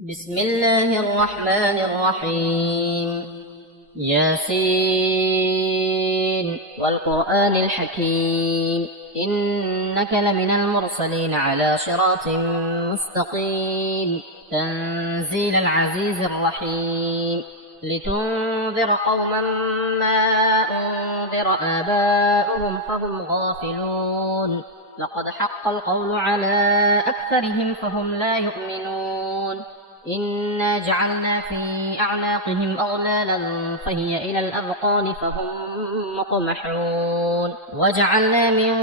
بسم الله الرحمن الرحيم. ياسين والقرآن الحكيم، إنك لمن المرسلين على صراط مستقيم. تنزيل العزيز الرحيم، لتنذر قوما ما أنذر آباؤهم فهم غافلون. لقد حق القول على أكثرهم فهم لا يؤمنون. إنا جعلنا في أعناقهم أغلالا فهي إلى الأذقان فهم مقمحون. وجعلنا من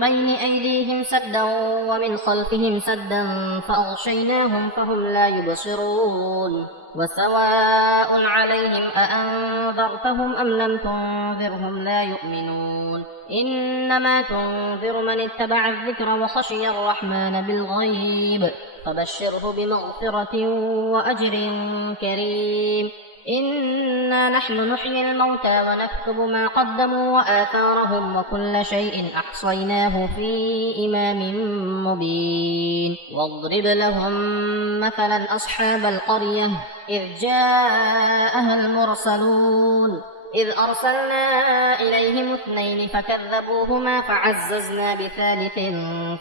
بين أيديهم سدا ومن خلفهم سدا فأغشيناهم فهم لا يبصرون. وسواء عليهم أأنذرتهم أم لم تنذرهم لا يؤمنون. إنما تنذر من اتبع الذكر وخشي الرحمن بالغيب، فبشره بمغفرة وأجر كريم. إنا نحن نحيي الموتى ونكتب ما قدموا وآثارهم وكل شيء أحصيناه في إمام مبين. واضرب لهم مثلا أصحاب القرية إذ جاءها المرسلون، إذ أرسلنا إليهم 2 فكذبوهما فعززنا ب3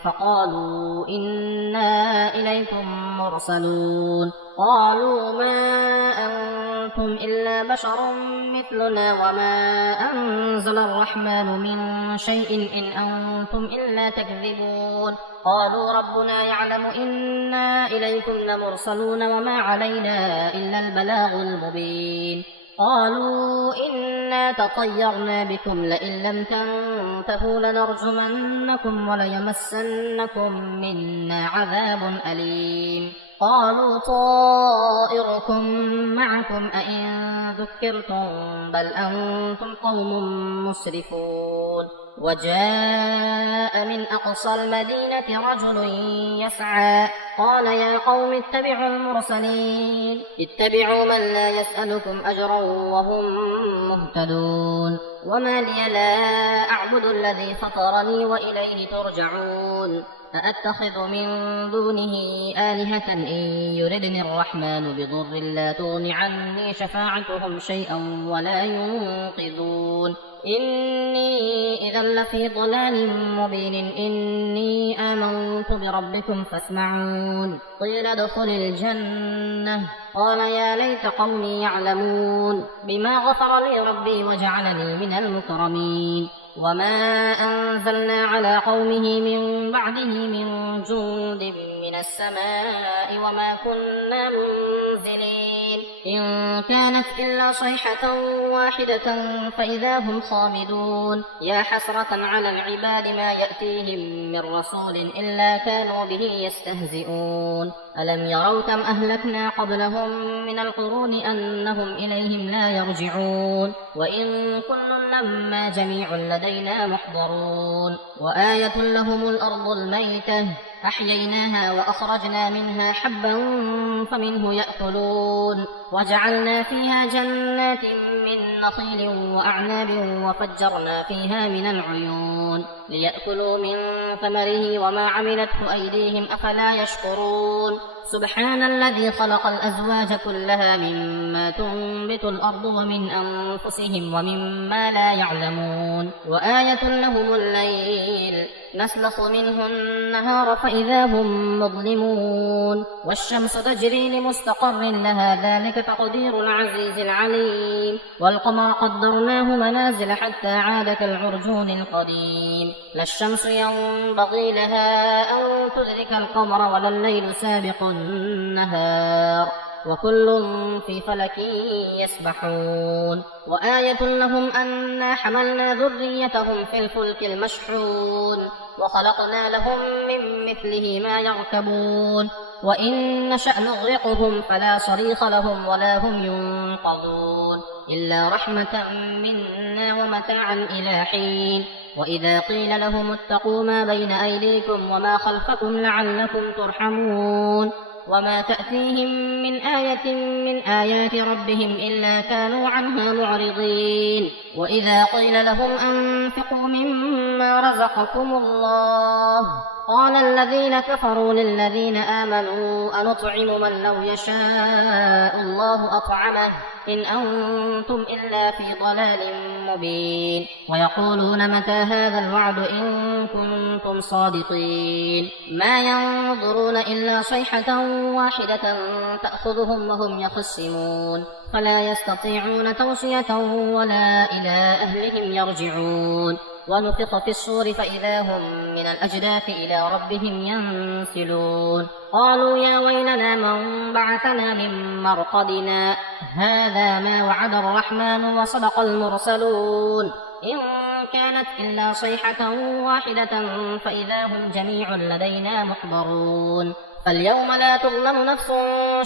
فقالوا إنا إليكم مرسلون. قالوا ما أنتم إلا بشر مثلنا وما أنزل الرحمن من شيء إن أنتم إلا تكذبون. قالوا ربنا يعلم إنا إليكم لمرسلون وما علينا إلا البلاغ المبين. قالوا إنا تطيرنا بكم لئن لم تنتهوا لنرجمنكم وليمسنكم منا عذاب أليم. قالوا طائركم معكم أئن ذكرتم بل أنتم قوم مسرفون. وجاء من أقصى المدينة رجل يسعى قال يا قوم اتبعوا المرسلين، اتبعوا من لا يسألكم أجرا وهم مهتدون. وما لي لا أعبد الذي فطرني وإليه ترجعون. أأتخذ من دونه آلهة إن يردني الرحمن بضر لا تغن عني شفاعتهم شيئا ولا ينقذون. إني إذا لفي ضلال مبين. إني آمنت بربكم فاسمعون. قيل ادخل الجنة قال يا ليت قومي يعلمون بما غفر لي ربي وجعلني من المكرمين. وما أنزلنا على قومه من بعده من جند من السماء وما كنا منزلين. إن كانت إلا صيحة واحدة فإذا هم خامدون. يا حسرة على العباد ما يأتيهم من رسول إلا كانوا به يستهزئون. ألم يروا كم أهلكنا قبلهم من القرون أنهم إليهم لا يرجعون. وإن كل لما جميع لدينا محضرون. وآية لهم الأرض الميتة أحييناها وأخرجنا منها حبا فمنه يأكلون. وجعلنا فيها جنات من نخيل وأعناب وفجرنا فيها من العيون ليأكلوا من ثمره وما عملته أيديهم أفلا يشكرون. سبحان الذي خلق الأزواج كلها مما تنبت الأرض ومن أنفسهم ومما لا يعلمون. وآية لهم الليل نسلخ منه النهار فإذا هم مظلمون. والشمس تجري لمستقر لها ذلك تقدير العزيز العليم. والقمر قدرناه منازل حتى عاد كالعرجون القديم. لا الشمس ينبغي لها أن تدرك القمر ولا الليل سابق النهار وكل في فلك يسبحون. وآية لهم أنا حملنا ذريتهم في الفلك المشحون وخلقنا لهم من مثله ما يركبون. وإن نشأ نغرقهم فلا صريخ لهم ولا هم ينقذون إلا رحمة منا ومتاعا إلى حين. وإذا قيل لهم اتقوا ما بين أيديكم وما خلفكم لعلكم ترحمون. وما تأتيهم من آية من آيات ربهم إلا كانوا عنها معرضين. وإذا قيل لهم أنفقوا مما رزقكم الله قال الذين كفروا للذين آمنوا أنطعم من لو يشاء الله أطعمه إن أنتم إلا في ضلال مبين ويقولون متى هذا الوعد إن كنتم صادقين ما ينظرون إلا صيحة واحدة تأخذهم وهم يخصمون فلا يستطيعون توصية ولا إلى أهلهم يرجعون ونفخ في الصور فإذا هم من الأجداث إلى ربهم ينسلون قالوا يا ويلنا من بعثنا من مرقدنا هذا ما وعد الرحمن وصدق المرسلون إن كانت إلا صيحة واحدة فإذا هم جميع لدينا محضرون فاليوم لا تظلم نفس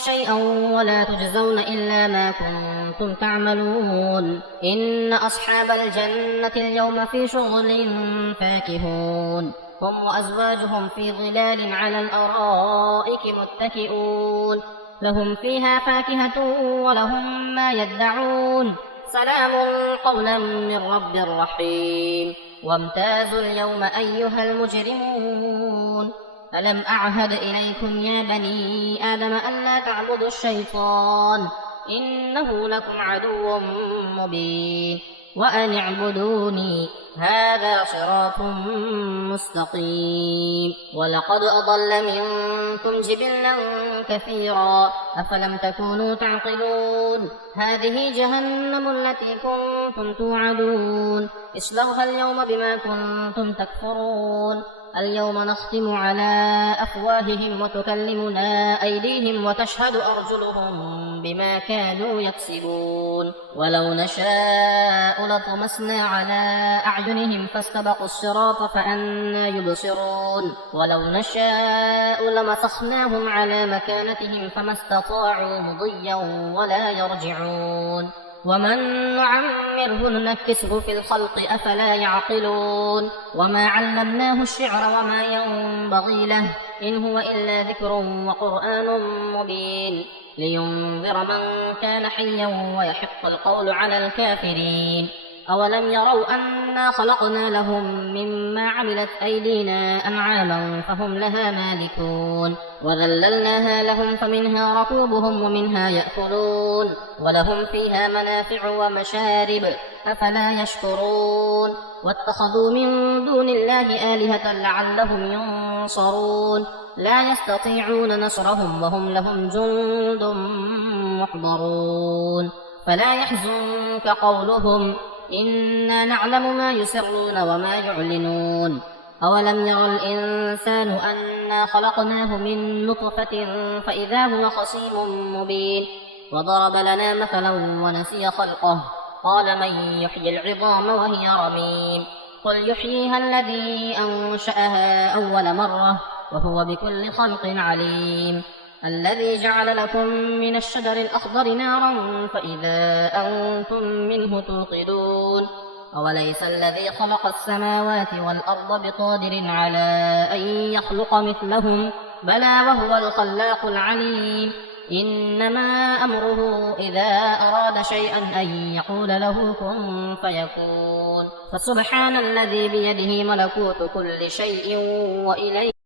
شيئا ولا تجزون إلا ما كنتم تعملون إن أصحاب الجنة اليوم في شغل فاكهون هم وأزواجهم في ظلال على الأرائك متكئون لهم فيها فاكهة ولهم ما يدعون سلام قولا من رب رحيم وامتازوا اليوم أيها المجرمون ألم أعهد إليكم يا بني آدم ألا تعبدوا الشيطان إنه لكم عدو مبين وأن اعبدوني هذا صراط مستقيم ولقد أضل منكم جبلا كثيرا أفلم تكونوا تعقلون هذه جهنم التي كنتم توعدون اصلوها اليوم بما كنتم تكفرون اليوم نختم على أفواههم وتكلمنا أيديهم وتشهد أرجلهم بما كانوا يكسبون ولو نشاء لطمسنا على أعينهم فاستبقوا الصراط فأنى يبصرون ولو نشاء لمسخناهم على مكانتهم فما استطاعوا مضيا ولا يرجعون ومن نعمره ننكسه في الخلق أفلا يعقلون وما علمناه الشعر وما ينبغي له إن هو إلا ذكر وقرآن مبين لينذر من كان حيا ويحق القول على الكافرين أولم يروا أنا خلقنا لهم مما عملت أيدينا أنعاما فهم لها مالكون وذللناها لهم فمنها ركوبهم ومنها يأكلون ولهم فيها منافع ومشارب أفلا يشكرون واتخذوا من دون الله آلهة لعلهم ينصرون لا يستطيعون نصرهم وهم لهم جند محضرون فلا يحزنك قولهم إنا نعلم ما يسرون وما يعلنون أولم ير الإنسان أنا خلقناه من نطفة فإذا هو خصيم مبين وضرب لنا مثلا ونسي خلقه قال من يحيي العظام وهي رميم قل يحييها الذي أنشأها أول مرة وهو بكل خلق عليم الذي جعل لكم من الشجر الأخضر نارا فإذا أنتم منه توقدون أوليس الذي خلق السماوات والأرض بقادر على أن يخلق مثلهم بلى وهو الخلاق العليم إنما أمره إذا أراد شيئا أن يقول له كن فيكون فسبحان الذي بيده ملكوت كل شيء وإليه